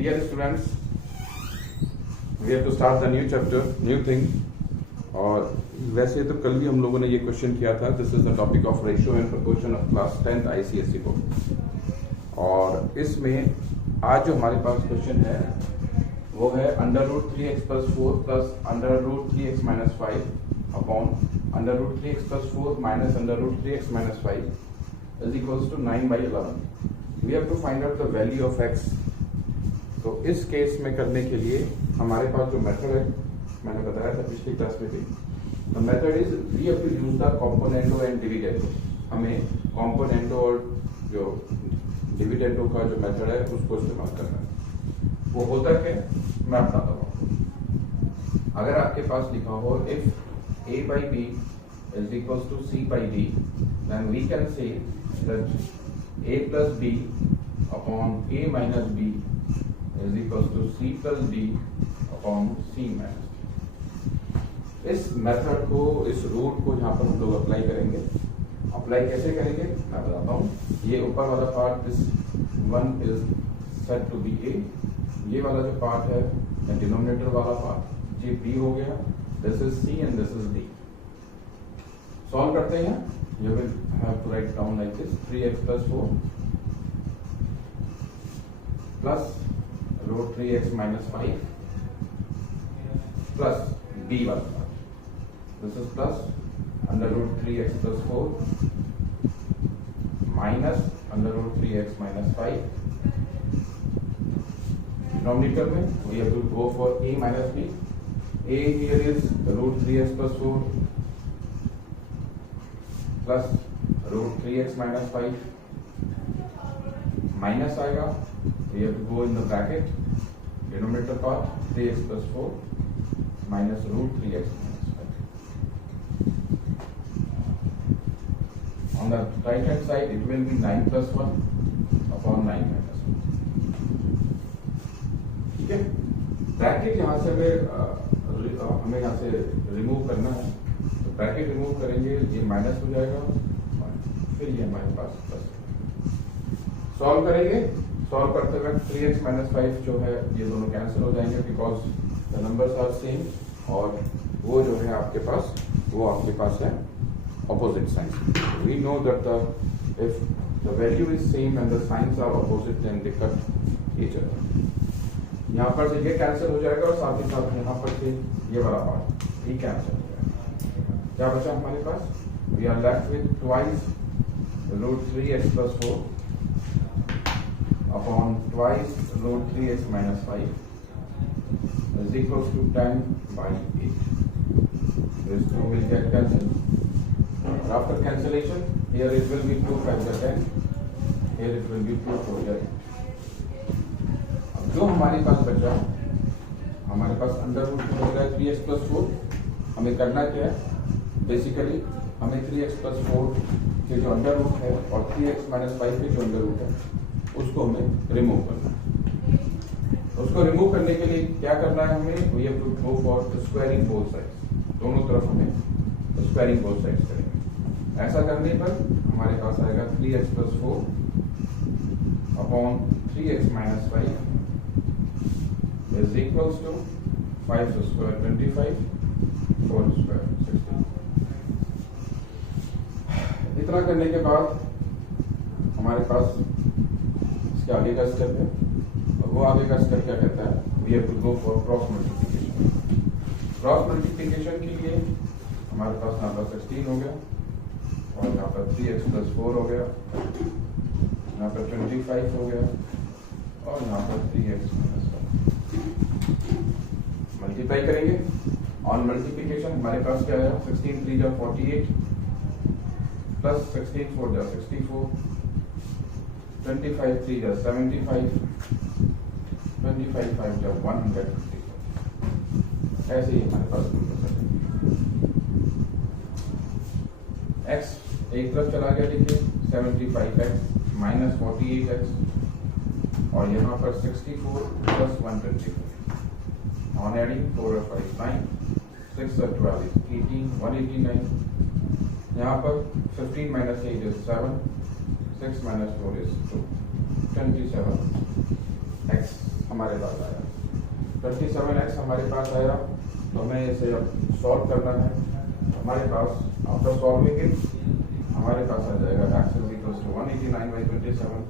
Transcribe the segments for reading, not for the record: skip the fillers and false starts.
Dear students, we have to start the new chapter, new thing. और वैसे तो कल भी हम लोगों ने ये क्वेश्चन किया था. This is the topic of ratio and proportion of class 10th ICSE book. और इसमें आज जो हमारे पास क्वेश्चन है वो है √3x + 4 plus √3x - 5 upon √3x + 4 minus √3x - 5 is equals to 9/11. We have to find out the value of x. तो इस केस में करने के लिए हमारे पास जो मेथड है, मैंने बताया था पिछली क्लास में भी, the method is we have to use the componendo and dividendo. हमें कॉम्पोनेंटो और जो डिविडेंडो का जो मेथड है उसको इस्तेमाल करना है. वो होता क्या मैं बताता हूँ आपको. अगर आपके पास लिखा हो if a/b is equals to c/d, then we can say that a plus b upon a minus b is equals to c plus d upon c minus d. इस मेथड को, इस रूल को यहाँ पर हम लोग अप्लाई करेंगे. Apply कैसे करेंगे मैं बताता हूँ. ये ऊपर वाला part, this one is set to be a. ये वाला जो पार्ट है डिनोमिनेटर वाला पार्ट ये b हो गया. This is c and this is d. Solve करते हैं. You will have to write down like this 3x + 4 plus √3x - 5 plus b वाला part. This is plus √3x + 4 minus √3x - 5. Denominator में we have to go for a minus b. a here is √3x + 4 plus √3x - 5 minus आएगा. We have to go in the bracket, denominator part 3x + 4 minus √3x - 5. On the right hand side it will be 9 + 1 upon 9 - 1. ठीक है. Bracket यहाँ से हमें यहाँ से remove करना है. तो ब्रैकेट रिमूव करेंगे, ये माइनस हो जाएगा, फिर ये हमारे पास प्लस. सॉल्व करेंगे. सॉल्व करते वक्त 3x - 5 जो है ये दोनों कैंसिल हो जाएंगे because the numbers are same. और वो जो है आपके पास है opposite signs. We know that if the value is same and the signs are opposite then they cut each other. यहाँ पर से ये कैंसिल हो जाएगा और साथ ही साथ यहाँ पर से ये वाला पार्ट ये कैंसिल हो जाएगा. क्या बचा हमारे पास? We are left with twice √3x + 4 upon twice √3x - 5 is equals to 10/8. This 2 will get cancelled. After cancellation, here it will be 2 5 10. Here it will be 2 4 10. अब जो हमारे पास बचा, हमारे पास अंडर रूट में बच रहा है 3x + 4. हमें करना क्या है? बेसिकली हमें 3x + 4 के जो अंडर रूट है और 3x - 5 के जो अंडर रूट है उसको हमें रिमूव करना है. उसको रिमूव करने के लिए क्या करना है हमें? We have to go for squaring both sides. दोनों तरफ हमें स्क्वायरिंग बोथ साइड्स करेंगे. ऐसा करने पर हमारे पास आएगा 3x + 4 upon 3x - 5 is equals to 5 square 25 4 square 16. इतना करने के बाद हमारे पास इसके आगे का स्टेप है. वो आगे का स्टेप क्या कहता है? We have to go for cross multiplication. Cross multiplication के लिए हमारे पास यहाँ पर 16 हो गया और यहाँ पर 3x + 4 हो गया, यहाँ पर 25 हो गया और यहाँ पर 3x - 5 मल्टीप्लाई करेंगे. ऑन मल्टीप्लिकेशन हमारे पास क्या है? 16 3 जा 48 प्लस 16 4 जा 64, 25 3 जा 75, 25 5 जा 155. ऐसे ही हमारे पास x एक तरफ चला गया. देखिए 75x माइनस 48x और यहाँ पर 64 प्लस 124. ऑन एडिंग 4 और 5 9, 6 और 12 is 18 189. यहाँ पर 15 minus 8 is 7, 6 minus 4 is 2, 27. x हमारे पास आया, 27x हमारे पास आया, तो हमें इसे अब सॉल्व करना है। हमारे पास आफ्टर सॉल्विंग इट हमारे पास आ जाएगा x इज इक्वल टू 189/27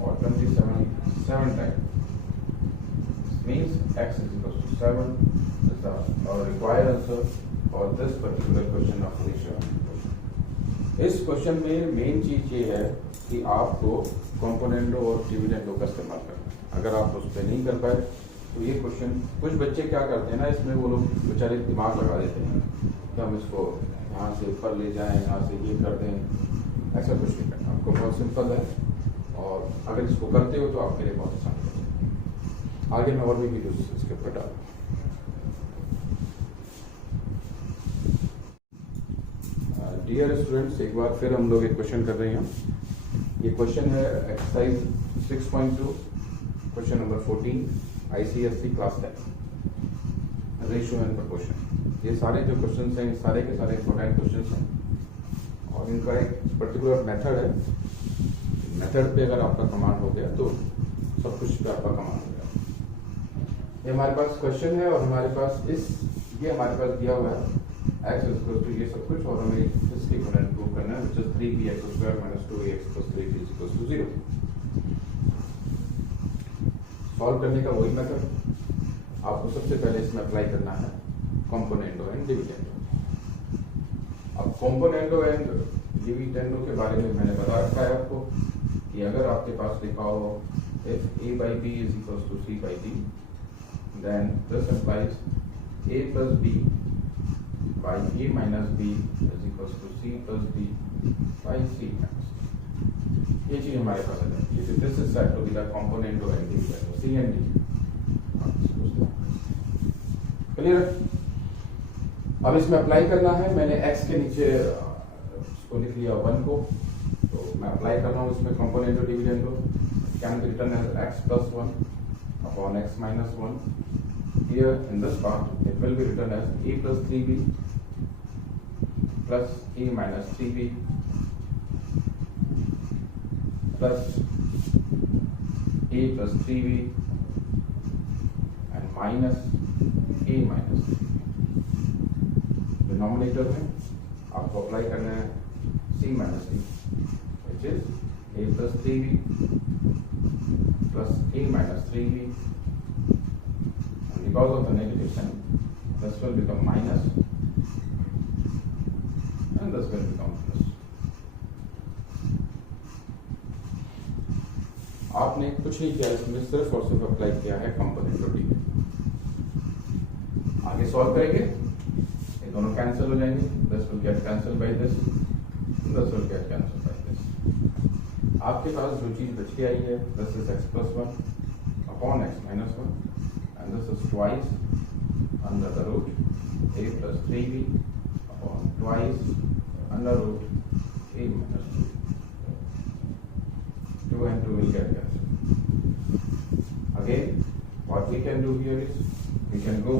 और 27 7 time means x is equal to 7 is the required answer for this particular question of ratio. इस क्वेश्चन में मेन चीज ये है कि आपको कंपोनेंडो और डिविडेंडो का इस्तेमाल करना है। अगर आप उस पर नहीं कर पाए तो ये क्वेश्चन, कुछ बच्चे क्या करते हैं ना, इसमें वो लोग बेचारे दिमाग लगा देते हैं कि हम इसको यहाँ से ऊपर ले जाएं, यहाँ से ये कर दें। ऐसा कुछ नहीं करना, आपको बहुत सिंपल है और अगर इसको करते हो तो आपके लिए बहुत आसान है। आगे मैं और भी वीडियोस इसके ऊपर डालूँ। डियर स्टूडेंट्स, एक बार फिर हम लोग एक क्वेश्चन कर रहे हैं। ये क्वेश्चन है exercise 6.2 question number 14 ICSE class 10 ratio and proportion. ये सारे जो क्वेश्चंस हैं सारे के सारे इंपॉर्टेंट क्वेश्चंस हैं और इनका एक पर्टिकुलर मेथड है। मेथड पे अगर आपका कमांड हो गया तो सब कुछ पे आपका कमांड हो गया। ये हमारे पास क्वेश्चन है और हमारे पास ये हमारे पास दिया हुआ है x इज इक्वल टू ये सब कुछ और हमें इसके इक्विवेलेंट प्रूव करना है which is 3bx square minus 2ax plus 3b is equal to 0। Solve करने का वही मेथड, आपको सबसे पहले इसमें अप्लाई करना है कंपोनेंडो एंड डिविडेंडो। अब कंपोनेंडो एंड डिविडेंडो के बारे में मैंने बता रखा है आपको कि अगर आपके पास लिखा हो if a by b is equals to c by d, then this implies a plus b by a minus b is equals to c plus d by c minus d। ये चीज हमारे पास है। This is set to be the componendo and dividendo c and d। Clear? अब इसमें apply करना है। मैंने x के नीचे इसको लिख लिया 1 को, तो मैं अप्लाई कर रहा हूँ इसमें componendo dividendo. Can be written as x plus 1 upon x minus 1। Here in this part it will be written as a plus 3b plus a minus 3b plus a plus 3b and minus a minus 3b। Denominator में आपको apply करना है c minus d which is a plus 3b plus a minus 3b, and because of the negative sign this will become minus and this will become plus। आपने कुछ नहीं किया इसमें, सिर्फ और सिर्फ अप्लाई किया है कंपोनेंडो डिविडेंडो। आगे सॉल्व करेंगे, ये दोनों कैंसिल हो जाएंगे। This will get cancel by this, this will get cancel by this. आपके पास जो चीज बच के आई है this is x plus 1 upon x minus 1 and this is twice under the root a plus 3b upon twice under root a minus 2। 2 and 2 will get cancelled. Again what we can do here is we can go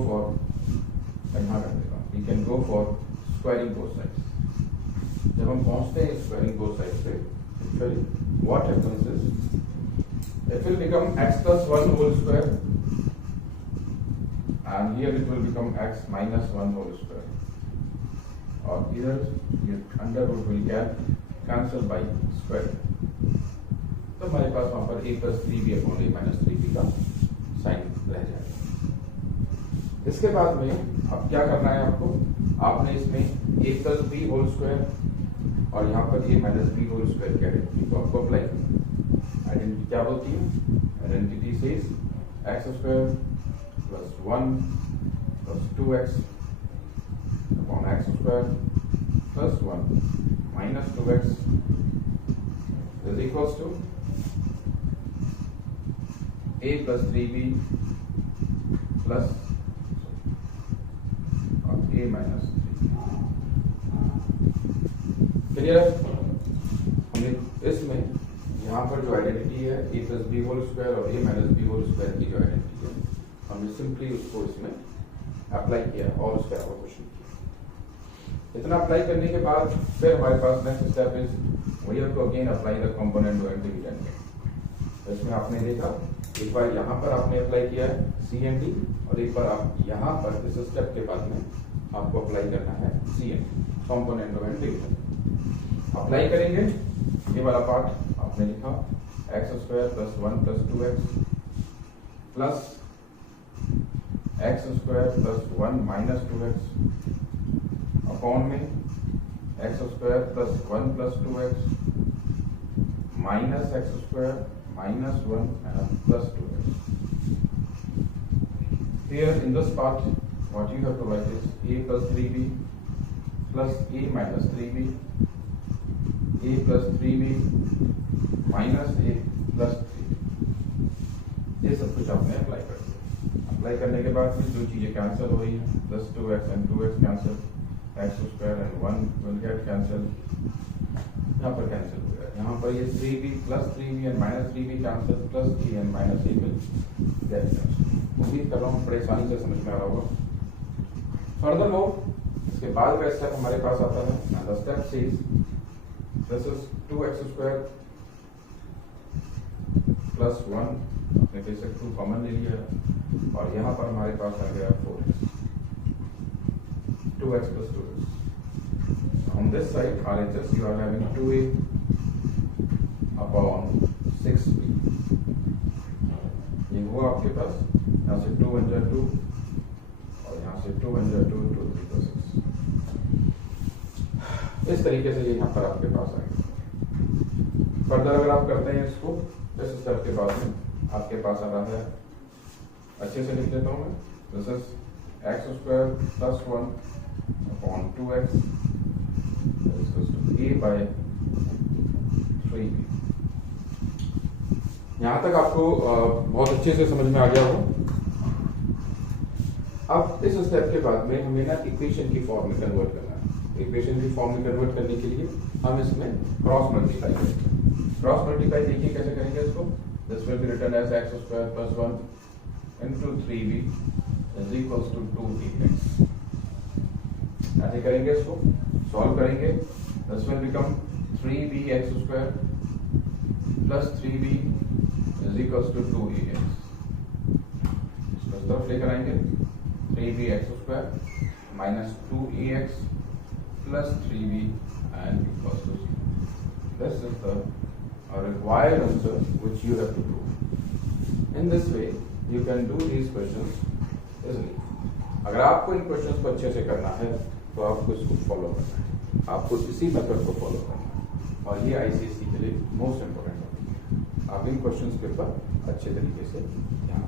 for squaring both sides। जब हम पहुंचते हैं squaring both sides पे, actually what happens is it will become x plus 1 whole square and here it will become x minus 1 whole square और इधर ये under root will get cancelled by square। तो हमारे पास वहां पर a plus 3b upon a minus 3b का sign रह जाएगा। इसके बाद में अब क्या करना है आपको, आपने इसमें a plus b whole square और यहाँ पर a minus b whole square की आइडेंटिटी को आपको अप्लाई करना। आइडेंटिटी क्या बोलती है? Identity says x square plus 1 plus 2x upon x square plus 1 minus 2x is equals to a plus 3b plus a minus 3b। Clear है? हमने इसमें यहाँ पर जो आइडेंटिटी है a plus B whole square और a minus B whole square की जो आइडेंटिटी है हमने सिंपली उसको इसमें अप्लाई किया और उसके अलावा कुछ नहीं किया। इतना अप्लाई करने के बाद फिर हमारे पास next step is we have to again apply the component and dividend. इसमें आपने देखा एक बार यहाँ पर आपने अप्लाई किया है सी एंड डी, और एक बार आप यहाँ पर इस स्टेप के बाद में आपको अप्लाई करना है C and D, component of integral. Apply करेंगे, ये वाला पार्ट आपने लिखा X square plus 1 plus 2x plus X square plus 1 minus 2x upon में X square plus 1 plus 2x minus X square minus 1 and plus 2x. Here in this part, what you have to write is a plus 3b plus a minus 3b, a plus 3b minus a plus 3b. ये सब कुछ आपने apply कर दिया। Apply करने के बाद फिर जो चीजें कैंसिल हो रही हैं, plus 2x and 2x cancel, x square and 1 will get cancel, यहाँ पर कैंसिल हो गया। यहाँ पर ये 3b plus 3b and minus 3b cancel, plus a and minus a will get cancel। उम्मीद कर रहा हूँ बड़े आसानी से समझ में आ रहा होगा। फर्दर हो इसके बाद का स्टेप हमारे पास आता है, the step says this is 2x square plus 1, आपने बेशक 2 कॉमन ले लिया, और यहाँ पर हमारे पास आ गया 4x, 2x plus 2x। On this side, RHS, you are having 2a upon 6b। ये हुआ आपके पास, यहाँ से 2 बन जाए 2, और यहाँ से 2 बन जाए 2, 2 3 plus 6। इस तरीके से ये यहाँ पर आपके पास आएगा। फर्दर अगर आप करते हैं इसको, इस स्टेप के बाद में आपके पास आ रहा है, अच्छे से लिख देता हूँ मैं, this is x square plus 1 upon 2x a by 3b। यहां तक आपको बहुत अच्छे से समझ में आ गया हो। अब इस स्टेप के बाद में हमें ना इक्वेशन की फॉर्म में कन्वर्ट करना है। इक्वेशन की फॉर्म में कन्वर्ट करने के लिए हम इसमें क्रॉस मल्टीप्लाई करेंगे। क्रॉस मल्टीप्लाई देखिए कैसे करेंगे इसको। This will be written as X square plus 1 into 3b is equals to 2ax। ऐसे करेंगे, इसको सॉल्व करेंगे, this will become 3bx square plus 3b is equals to 2ax। इसको इस तरफ लेकर आएंगे, 3bx square minus 2ax plus 3b and equals to 0। This is the required answer which you have to prove। In this way you can do these questions easily। अगर आपको इन questions को अच्छे से करना है तो आपको इसको फॉलो करना है, आपको इसी मेथड को फॉलो करना है, और ये आईसीएसई के लिए मोस्ट इंपोर्टेंट टॉपिक है। आप इन क्वेश्चंस के ऊपर अच्छे तरीके से ध्यान